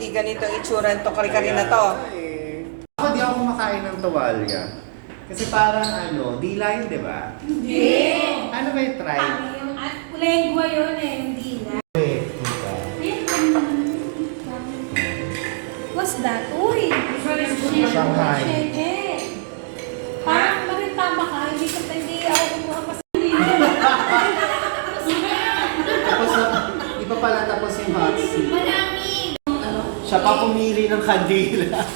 hindi ganito ang itsura ng kari-kari na to. Ako di ako kumakain ng tuwalya. Kasi parang dila yun, di ba? Hindi. Ano ba yung try? Lengua yun eh, hindi na. What's that? Uy! Shanghai. Shege. Parang maritama ka, hindi ako kumuha kasi. Tapos iba pala tapos yung hot seat. Malamig! Siya pa pumili ng kandila.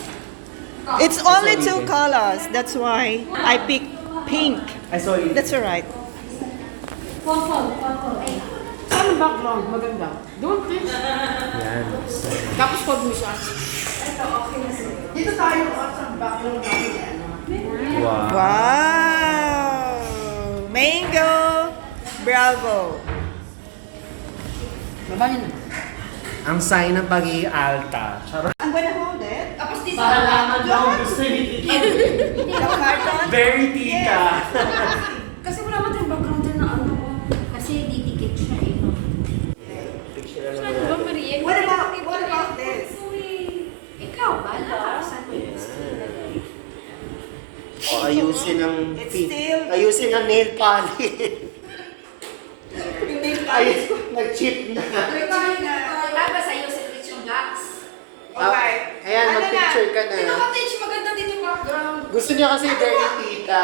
It's only 2 colors. That's why I picked pink. Ay, sorry. That's alright. Purple. Ay, Ano background? Maganda. Don't this. Yan. Tapos pag mo siya. Dito tayo sa background natin. Wow. Wow! Mango! Bravo! Babahin na. Ang sign ng pag-i alta. Charot. I'm gonna hold it. Tapos dito. Salamat lang gusto ni Tita. The carton. Very tita. kasi wala man tayong background din na ano ko. Kasi didikit siya eh. Ano ba, Maria? What about this? Ikaw ba? Nakakasan mo yun? O, ayusin ang It's still- ayusin ang nail polish. Ay, nag-chip na. Tapos ayusin ulit yung blocks. Okay. Ayan, Ano mag-picture ka na. Dito ka, Tej. Maganda dito yung background. Gusto niya kasi very tita.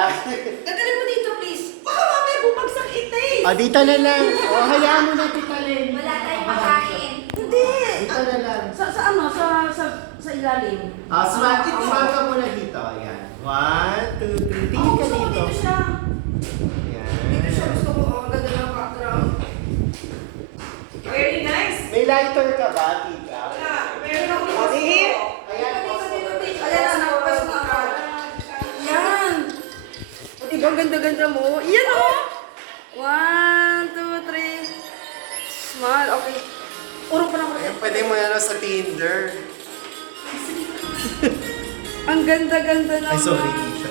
Dadalhin mo dito, please. Baka mamaya bumagsak ite. Dito na lang. Hayaan mo na Tita Len. Wala tayong makain. Hindi. Dito na lang. Sa ano? Sa ilalim. Smile ka muna dito. Ayan. 1, 2, 3. Tingin ka Gusto ko dito. dito siya. Dito siya. Ayan. Gusto ko. Ang ganda ng background. Very nice. May lighter ka ba, tita? Meron ako here. Ayan, Ayan na, nakapasok na ako. Yan. O, diba ang ganda-ganda mo? Yan o. 1, 2, 3. Smile. Okay. Urong pa na ako. Ayan, pwede mo yan sa Tinder. Ang ganda-ganda naman. Ay, sorry, tita.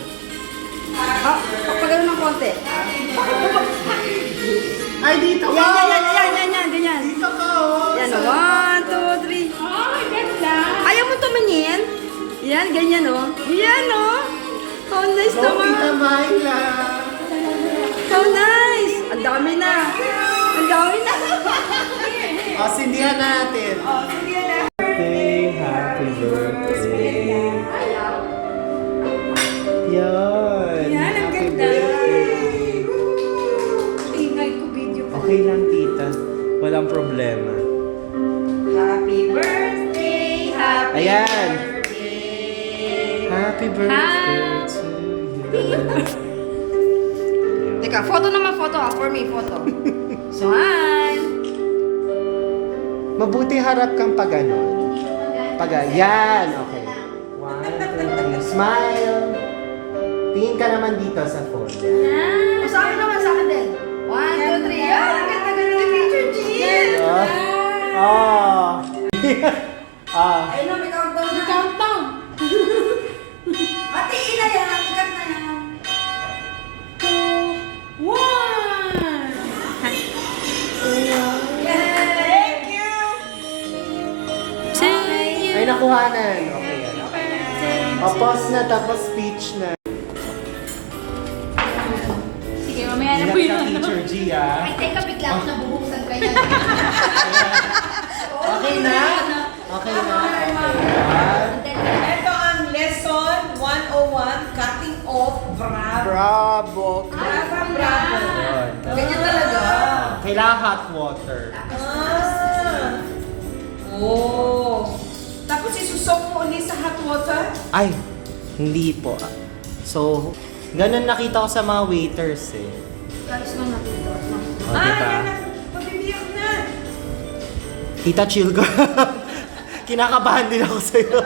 Pagpagano ng konti. Ay, dito ka! Yan, ganyan. Dito ka, oh! Yan, 1, 2, 3. Ay, ganda. Ayaw mo tumingin? Yan, ganyan o. Yan o. How nice Oh, Tita naman. Myla! How nice. Ang dami na. Ang dami na. Sindihan natin. Birthday, happy birthday. Yan. Yan, ang Happy ganda. birthday. Ingay ko video ko. Okay lang, tita. Walang problema. Happy birthday. Happy Ayan. birthday. Happy birthday to you. Teka, photo naman, photo ha. For me, photo. Smile. Mabuti harap kang pag ganon. Yan, okay. 1, 2, 3. Smile. Tingin ka naman dito sa phone. O, sa akin naman, sa akin din. 1, 2, 3. Yan, ang ganda-ganda ng picture, Jean. Ayun na, may countdown na. Countdown. Hatiin na yan. Ikat na yan. 2, 1. Thank you. Ay, nakuhanan. Okay yan. Pause na, tapos speech na. Sige, mamaya na Iyak po ka, yun. Teacher G, ah. Ay, teka, bigla ako nabubusan ka yan. Okay na? Okay na. Ito ang lesson 101, cutting off bravo. Bravo. Bravo. Yun. Ganyan talaga. Kailangan hot water. Oh. Tapos isusok mo ulit sa hot water? Ay, hindi po. So, ganun nakita ko sa mga waiters eh. Guys, lang natin ito. O, diba? Yan na. Pabibiyak na. Tita, chill ka. Kinakabahan din ako sa'yo.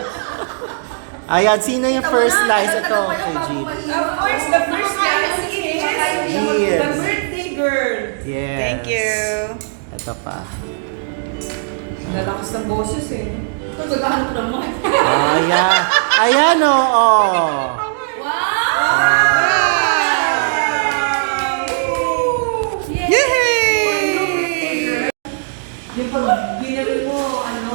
Ayan, sino yung first slice? Ito, kay G. Of course, the first slice is Yes. the birthday girl. Yes. Thank you. Ito pa. Lalakas ng boses eh. Tutulahan ko naman. Ayan. Ayan, oo. Yay! Yung pag binili mo, ano?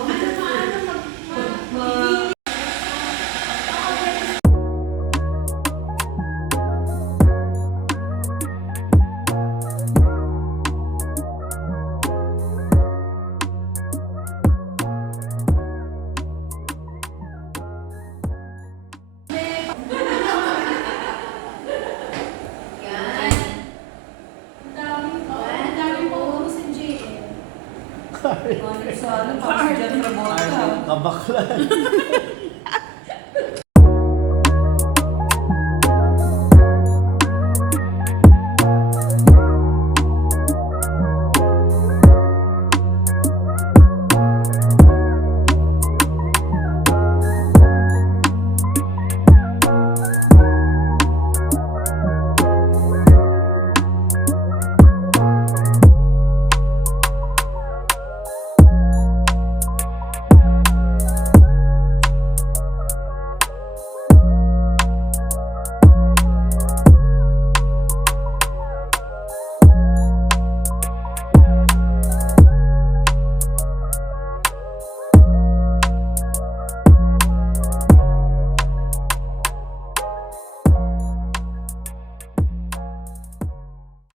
Kabaklan.